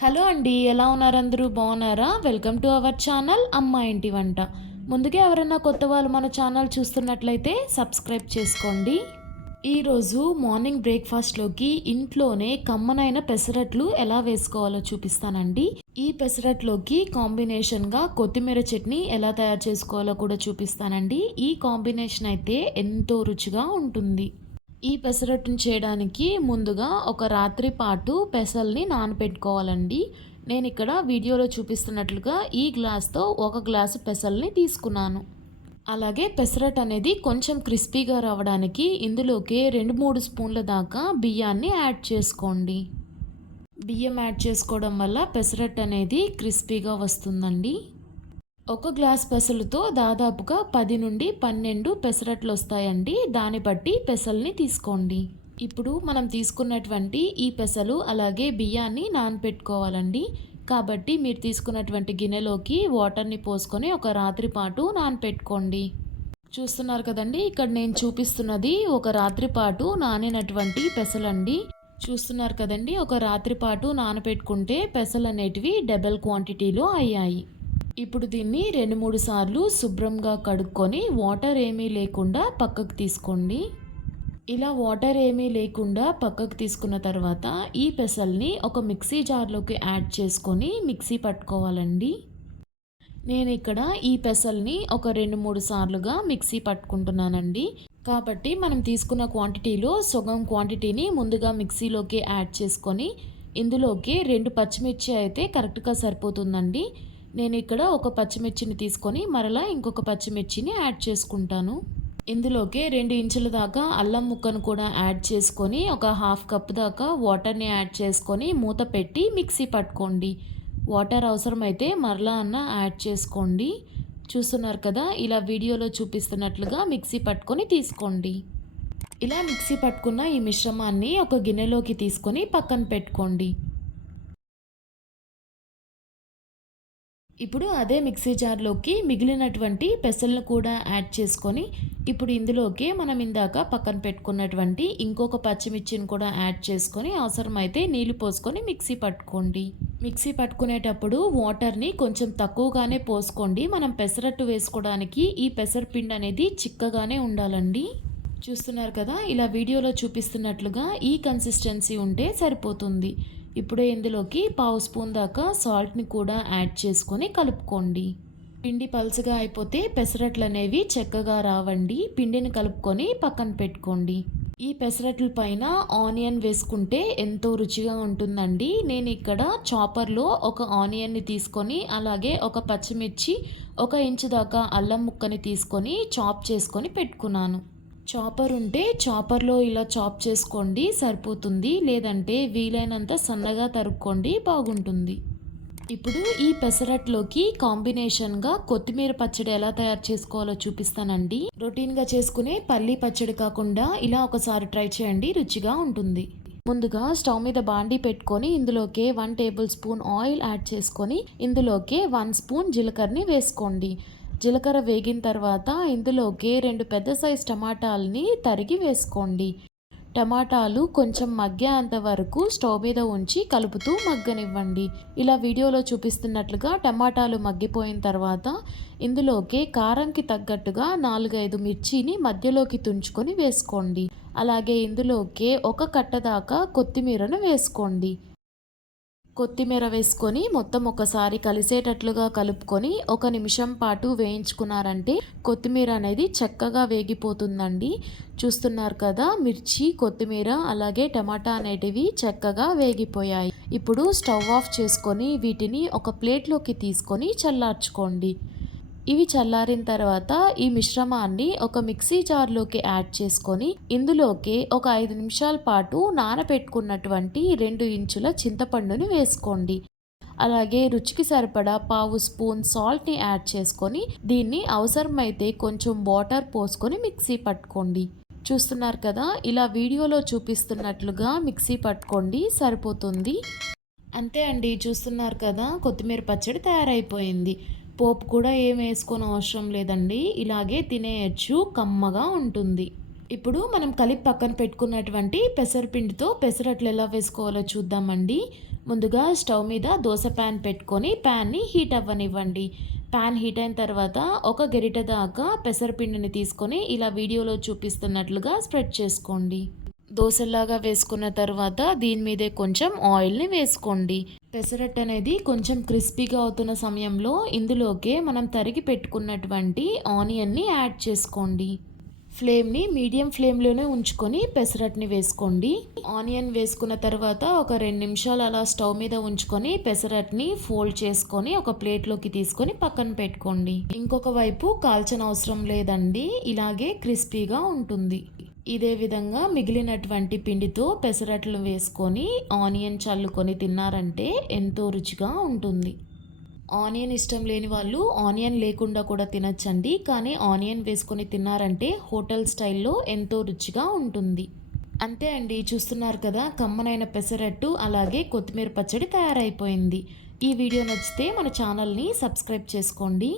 Hello అండి ఎలా ఉన్నారు అందరూ? బాగున్నారా? వెల్కమ్ టు అవర్ ఛానల్ అమ్మ ఇంటి వంట. ముందుగా ఎవరైనా కొత్త వాళ్ళు మన ఛానల్ చూస్తున్నట్లయితే సబ్స్క్రైబ్ చేసుకోండి. ఈరోజు మార్నింగ్ బ్రేక్ఫాస్ట్లోకి ఇంట్లోనే కమ్మనైన పెసరట్లు ఎలా వేసుకోవాలో చూపిస్తానండి. ఈ పెసరట్లోకి కాంబినేషన్గా కొత్తిమీర చట్నీ ఎలా తయారు చేసుకోవాలో కూడా చూపిస్తానండి. ఈ కాంబినేషన్ అయితే ఎంతో రుచిగా ఉంటుంది. ఈ పెసరట్టును చేయడానికి ముందుగా ఒక రాత్రి పాటు పెసల్ని నానబెట్టుకోవాలండి నేను ఇక్కడ వీడియోలో చూపిస్తున్నట్లుగా ఈ గ్లాస్తో ఒక గ్లాసు పెసల్ని తీసుకున్నాను. అలాగే పెసరట్ అనేది కొంచెం క్రిస్పీగా రావడానికి ఇందులోకి రెండు మూడు స్పూన్ల దాకా బియ్యాన్ని యాడ్ చేసుకోండి. బియ్యం యాడ్ చేసుకోవడం వల్ల పెసరట్ అనేది క్రిస్పీగా వస్తుందండి. ఒక గ్లాస్ పెసలతో దాదాపుగా పది నుండి పన్నెండు పెసరట్లు వస్తాయండి దాన్ని బట్టి పెసల్ని తీసుకోండి. ఇప్పుడు మనం తీసుకున్నటువంటి ఈ పెసలు అలాగే బియ్యాన్ని నానపెట్టుకోవాలండి. కాబట్టి మీరు తీసుకున్నటువంటి గిన్నెలోకి వాటర్ని పోసుకొని ఒక రాత్రి పాటు నానపెట్టుకోండి. చూస్తున్నారు కదండి ఇక్కడ నేను చూపిస్తున్నది ఒక రాత్రి పాటు నానినటువంటి పెసలండి. చూస్తున్నారు కదండి ఒక రాత్రి పాటు నానపెట్టుకుంటే పెసలు అనేటివి డబల్ క్వాంటిటీలో అయ్యాయి. ఇప్పుడు దీన్ని రెండు మూడు సార్లు శుభ్రంగా కడుక్కొని వాటర్ ఏమీ లేకుండా పక్కకు తీసుకోండి. ఇలా వాటర్ ఏమీ లేకుండా పక్కకు తీసుకున్న తర్వాత ఈ పెసల్ని ఒక మిక్సీ జార్లోకి యాడ్ చేసుకొని మిక్సీ పట్టుకోవాలండి. నేను ఇక్కడ ఈ పెసల్ని ఒక రెండు మూడు సార్లుగా మిక్సీ పట్టుకుంటున్నానండి. కాబట్టి మనం తీసుకున్న క్వాంటిటీలో సగం క్వాంటిటీని ముందుగా మిక్సీలోకి యాడ్ చేసుకొని ఇందులోకి రెండు పచ్చిమిర్చి అయితే కరెక్ట్గా సరిపోతుందండి. నేను ఇక్కడ ఒక పచ్చిమిర్చిని తీసుకొని మరలా ఇంకొక పచ్చిమిర్చిని యాడ్ చేసుకుంటాను. ఇందులోకి రెండు ఇంచుల దాకా అల్లం ముక్కను కూడా యాడ్ చేసుకొని ఒక హాఫ్ కప్ దాకా వాటర్ని యాడ్ చేసుకొని మూత పెట్టి మిక్సీ పట్టుకోండి. వాటర్ అవసరమైతే మరలా అన్న యాడ్ చేసుకోండి. చూస్తున్నారు కదా ఇలా వీడియోలో చూపిస్తున్నట్లుగా మిక్సీ పట్టుకొని తీసుకోండి. ఇలా మిక్సీ పట్టుకున్న ఈ మిశ్రమాన్ని ఒక గిన్నెలోకి తీసుకొని పక్కన పెట్టుకోండి. ఇప్పుడు అదే మిక్సీ జార్లోకి మిగిలినటువంటి పెసలను కూడా యాడ్ చేసుకొని ఇప్పుడు ఇందులోకి మనం ఇందాక పక్కన పెట్టుకున్నటువంటి ఇంకొక పచ్చిమిర్చిని కూడా యాడ్ చేసుకొని అవసరమైతే నీళ్ళు పోసుకొని మిక్సీ పట్టుకోండి. మిక్సీ పట్టుకునేటప్పుడు వాటర్ని కొంచెం తక్కువగానే పోసుకోండి. మనం పెసరట్టు వేసుకోవడానికి ఈ పెసరపిండి అనేది చిక్కగానే ఉండాలండి. చూస్తున్నారు కదా ఇలా వీడియోలో చూపిస్తున్నట్లుగా ఈ కన్సిస్టెన్సీ ఉంటే సరిపోతుంది. ఇప్పుడు ఇందులోకి పావు స్పూన్ దాకా సాల్ట్ని కూడా యాడ్ చేసుకొని కలుపుకోండి. పిండి పలుచగా అయిపోతే పెసరట్లు అనేవి చక్కగా రావండి. పిండిని కలుపుకొని పక్కన పెట్టుకోండి. ఈ పెసరట్ల పైన ఆనియన్ వేసుకుంటే ఎంతో రుచిగా ఉంటుందండి. నేను ఇక్కడ చాపర్లో ఒక ఆనియన్ని తీసుకొని అలాగే ఒక పచ్చిమిర్చి ఒక ఇంచు దాకా అల్లం ముక్కని తీసుకొని చాప్ చేసుకొని పెట్టుకున్నాను. చాపర్ ఉంటే చాపర్లో ఇలా చాప్ చేసుకోండి సరిపోతుంది. లేదంటే వీలైనంత సన్నగా తరుక్కోండి బాగుంటుంది. ఇప్పుడు ఈ పెసరట్లోకి కాంబినేషన్గా కొత్తిమీర పచ్చడి ఎలా తయారు చేసుకోవాలో చూపిస్తానండి. రొటీన్గా చేసుకునే పల్లి పచ్చడి కాకుండా ఇలా ఒకసారి ట్రై చేయండి రుచిగా ఉంటుంది. ముందుగా స్టవ్ మీద బాండీ పెట్టుకొని ఇందులోకి one tablespoon oil add చేసుకొని ఇందులోకి వన్ స్పూన్ జీలకర్రని వేసుకోండి. జీలకర్ర వేగిన తర్వాత ఇందులోకి రెండు పెద్ద సైజ్ టమాటాలని తరిగి వేసుకోండి. టమాటాలు కొంచెం మగ్గేంత వరకు స్టవ్ మీద ఉంచి కలుపుతూ మగ్గనివ్వండి. ఇలా వీడియోలో చూపిస్తున్నట్లుగా టమాటాలు మగ్గిపోయిన తర్వాత ఇందులోకి కారంకి తగ్గట్టుగా నాలుగైదు మిర్చిని మధ్యలోకి తుంచుకొని వేసుకోండి. అలాగే ఇందులోకి ఒక కట్ట దాకా కొత్తిమీరను వేసుకోండి. కొత్తిమీర వేసుకొని మొత్తం ఒకసారి కలిసేటట్లుగా కలుపుకొని ఒక నిమిషం పాటు వేయించుకున్నారంటే కొత్తిమీర అనేది చక్కగా వేగిపోతుందండి. చూస్తున్నారు కదా మిర్చి కొత్తిమీర అలాగే టమాటా అనేటివి చక్కగా వేగిపోయాయి. ఇప్పుడు స్టవ్ ఆఫ్ చేసుకొని వీటిని ఒక ప్లేట్లోకి తీసుకొని చల్లార్చుకోండి. ఇవి చల్లారిన తర్వాత ఈ మిశ్రమాన్ని ఒక మిక్సీ జార్లోకి యాడ్ చేసుకొని ఇందులోకి ఒక ఐదు నిమిషాల పాటు నానబెట్టుకున్నటువంటి రెండు ఇంచుల చింతపండుని వేసుకోండి. అలాగే రుచికి సరిపడా పావు స్పూన్ సాల్ట్ని యాడ్ చేసుకొని దీన్ని అవసరమైతే కొంచెం వాటర్ పోసుకొని మిక్సీ పట్టుకోండి. చూస్తున్నారు కదా ఇలా వీడియోలో చూపిస్తున్నట్లుగా మిక్సీ పట్టుకోండి సరిపోతుంది. అంతే అండి చూస్తున్నారు కదా కొత్తిమీర పచ్చడి తయారైపోయింది. పోపు కూడా ఏం వేసుకోని అవసరం లేదండి. ఇలాగే తినేయచ్చు కమ్మగా ఉంటుంది. ఇప్పుడు మనం కలిపి పక్కన పెట్టుకున్నటువంటి పెసరపిండితో పెసరట్లు ఎలా వేసుకోవాలో చూద్దామండి. ముందుగా స్టవ్ మీద దోశ ప్యాన్ పెట్టుకొని ప్యాన్ని హీట్ అవ్వనివ్వండి. ప్యాన్ హీట్ అయిన తర్వాత ఒక గెరిట దాకా పెసరపిండిని తీసుకొని ఇలా వీడియోలో చూపిస్తున్నట్లుగా స్ప్రెడ్ చేసుకోండి. దోశలాగా వేసుకున్న తర్వాత దీని మీదే కొంచెం ఆయిల్ని వేసుకోండి. పెసరట్టు అనేది కొంచెం క్రిస్పీగా అవుతున్న సమయంలో ఇందులోకే మనం తరిగి పెట్టుకున్నటువంటి ఆనియన్ని యాడ్ చేసుకోండి. ఫ్లేమ్ని మీడియం ఫ్లేమ్లోనే ఉంచుకొని పెసరట్ని వేసుకోండి. ఆనియన్ వేసుకున్న తర్వాత ఒక రెండు నిమిషాలు అలా స్టవ్ మీద ఉంచుకొని పెసరట్ని ఫోల్డ్ చేసుకొని ఒక ప్లేట్లోకి తీసుకొని పక్కన పెట్టుకోండి. ఇంకొక వైపు కాల్చన అవసరం లేదండి ఇలాగే క్రిస్పీగా ఉంటుంది. ఇదే విధంగా మిగిలినటువంటి పిండితో పెసరట్లు వేసుకొని ఆనియన్ చల్లుకొని తిన్నారంటే ఎంతో రుచిగా ఉంటుంది. ఆనియన్ ఇష్టం లేని వాళ్ళు ఆనియన్ లేకుండా కూడా తినచ్చండి కానీ ఆనియన్ వేసుకొని తిన్నారంటే హోటల్ స్టైల్లో ఎంతో రుచిగా ఉంటుంది. అంతే అండి చూస్తున్నారు కదా కమ్మనైన పెసరట్టు అలాగే కొత్తిమీర పచ్చడి తయారైపోయింది. ఈ వీడియో నచ్చితే మన ఛానల్ని సబ్స్క్రైబ్ చేసుకోండి.